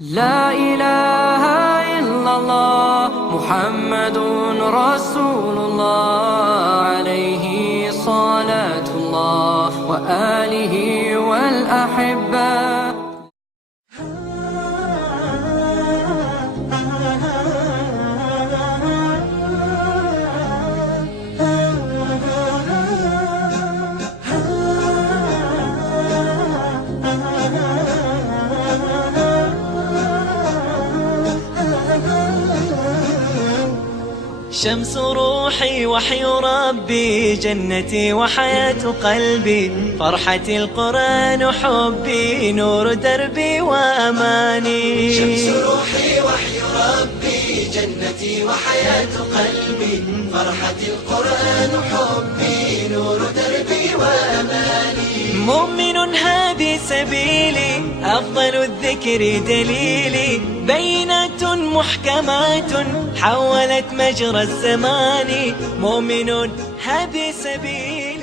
لا إله إلا الله محمد رسول الله عليه صلاة الله وآله والأحبة. شمس روحي وحي ربي جنتي وحياة قلبي فرحتي القرآن حبي نور دربي وأماني. شمس روحي وحي ربي جنتي وحياة قلبي فرحتي القرآن حبي نور دربي وأماني. مؤمن هذه سبيلي أفضل الذكر دليلي بينات محكمات حولت مجرى الزمان. مؤمن هذه سبيلي